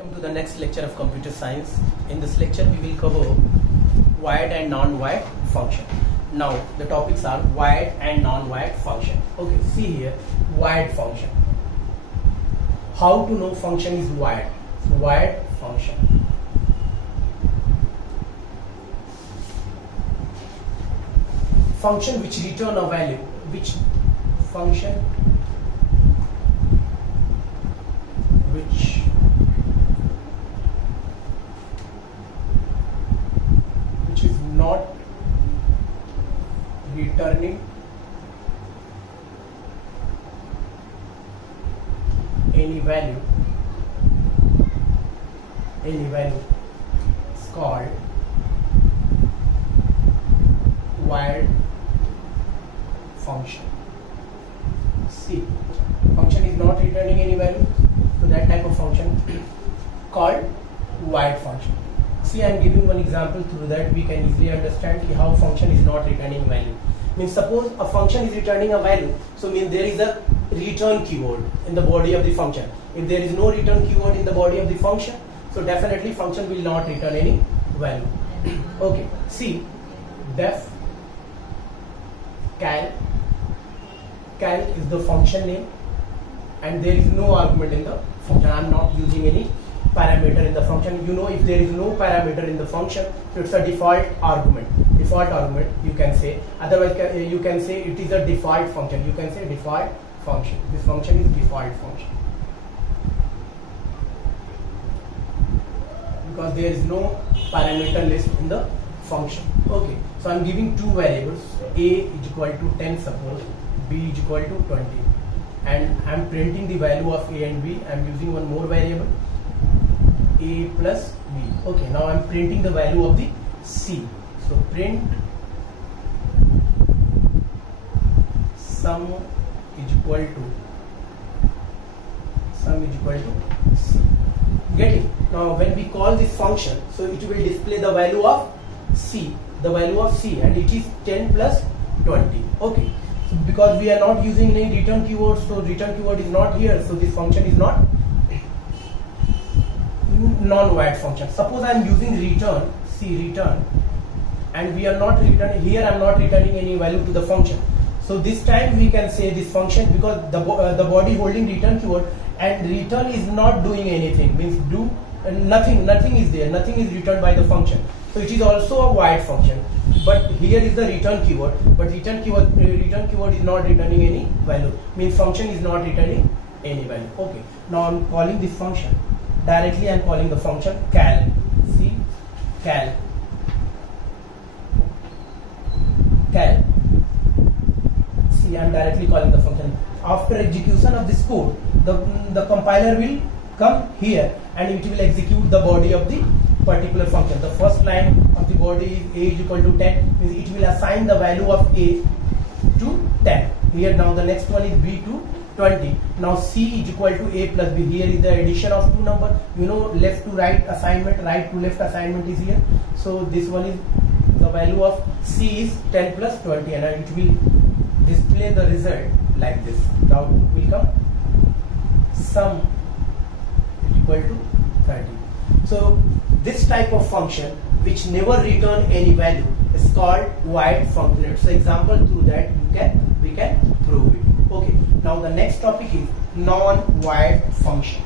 Welcome to the next lecture of computer science. In this lecture we will cover wired and non-wired function. Now the topics are wired and non-wired function. Okay, see here, wired function. How to know function is wired? So, wired function. Function which return a value. Which function which is not returning any value is called wired function. See, function is not returning any value, so that type of function called wired function. See, I am giving one example through that we can easily understand how function is not returning value. Means suppose a function is returning a value, so means there is a return keyword in the body of the function. If there is no return keyword in the body of the function, so definitely function will not return any value. Okay, see, def cal is the function name and there is no argument in the function. I am not using any parameter in the function. You know, if there is no parameter in the function, so it's a default argument you can say. Otherwise you can say it is a default function. You can say default function. This function is default function because there is no parameter list in the function. Okay, so I am giving two variables, a is equal to 10 suppose, b is equal to 20, and I am printing the value of a and b. I am using one more variable, a plus b. Okay, now I am printing the value of the c. So print sum is equal to c. Get it? Now when we call this function, so it will display the value of c, and it is 10 plus 20. Okay, so because we are not using any return keyword, so return keyword is not here, so this function is not non-wired function. Suppose I am using return, see return, and we are not returning here. I am not returning any value to the function. So this time we can say this function, because the body holding return keyword and return is not doing anything, means do nothing is there, nothing is returned by the function. So it is also a wired function, but here is the return keyword, but return keyword is not returning any value, means function is not returning any value. Okay, now I am calling this function directly. I am calling the function cal. See, cal. See, I am directly calling the function. After execution of this code, the compiler will come here and it will execute the body of the particular function. The first line of the body is a is equal to 10, means it will assign the value of a to 10. Here now the next one is b to 20. Now c is equal to a plus b. Here is the addition of two numbers. You know, left to right assignment, right to left assignment is here. So this one is the value of c is 10 plus 20, and it will display the result like this. Now it will come sum is equal to 30. So this type of function which never return any value is called wired function. So example through that we can prove it. Okay, now the next topic is non-wired function.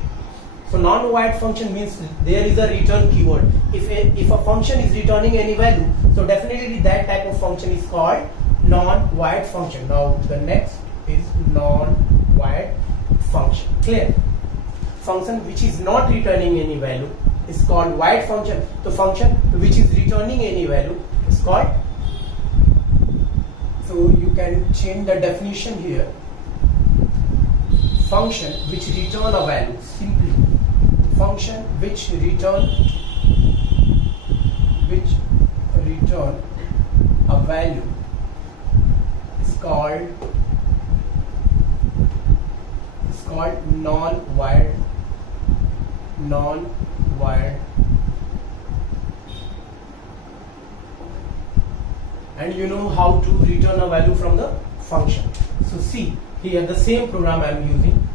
So non-wired function means there is a return keyword. If a function is returning any value, so definitely that type of function is called non-wired function. Now the next is non-wired function. Clear? Function which is not returning any value is called wired function. The function which is returning any value is called, so you can change the definition here, function which return a value. Simply function which return a value is called non-wired and you know how to return a value from the function. So see here the same program I am using.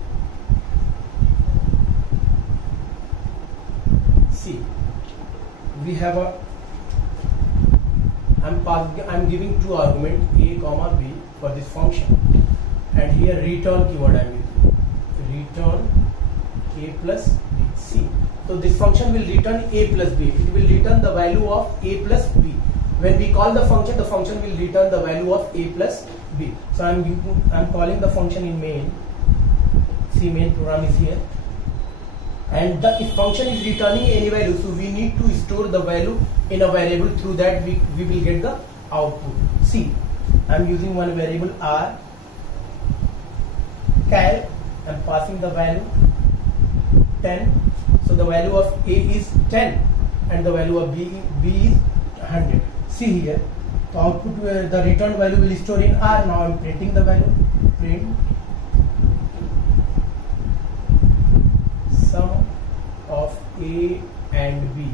see, we have a, I'm giving two arguments a comma b for this function, and here return keyword I am using, return a plus b. See, so this function will return a plus b. It will return the value of a plus b. When we call the function will return the value of a plus b. So I'm calling the function in main. See, main program is here, and the if function is returning any value, so we need to store the value in a variable. Through that we will get the output. See, I'm using one variable r, cal, I'm passing the value 10. So the value of a is 10 and the value of b is 100. See here, the output, the returned value will store in r. Now I'm printing the value, print sum of a and b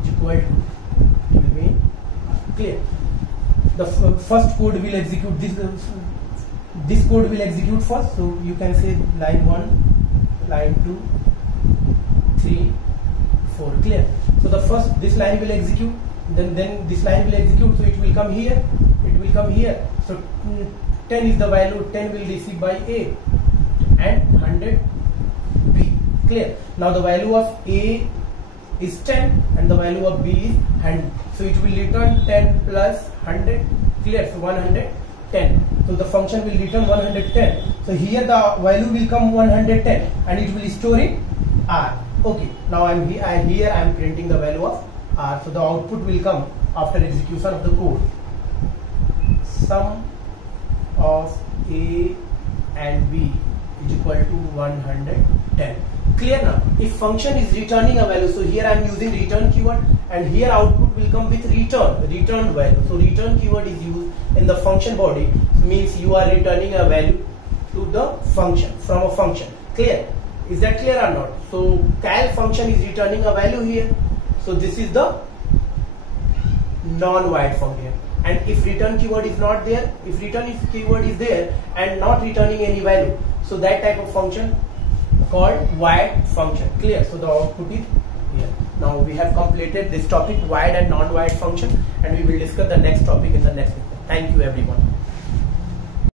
is equal to, it will be clear. The first code will execute this code will execute first. So you can say line 1, line 2, 3, 4, clear. So the first, this line will execute, then this line will execute, so it will come here, it will come here. So 10 is the value, 10 will receive by a and 100 b, clear. Now the value of a is 10 and the value of b is 100, so it will return 10 plus 100, clear. So 110. So the function will return 110. So here the value will come 110 and it will store in r. Okay, now I'm printing the value of r. So the output will come after execution of the code. Sum of a and b is equal to 110. Clear now? If function is returning a value, so here I am using return keyword, and here output will come with returned value. So return keyword is used in the function body, means you are returning a value to the function from a function. Clear? Is that clear or not? So cal function is returning a value here. So this is the non-void function. And if return keyword is not there, if return keyword is there and not returning any value, so that type of function called void function. Clear? So the output is here. Now we have completed this topic, void and non-void function, and we will discuss the next topic in the next video. Thank you everyone.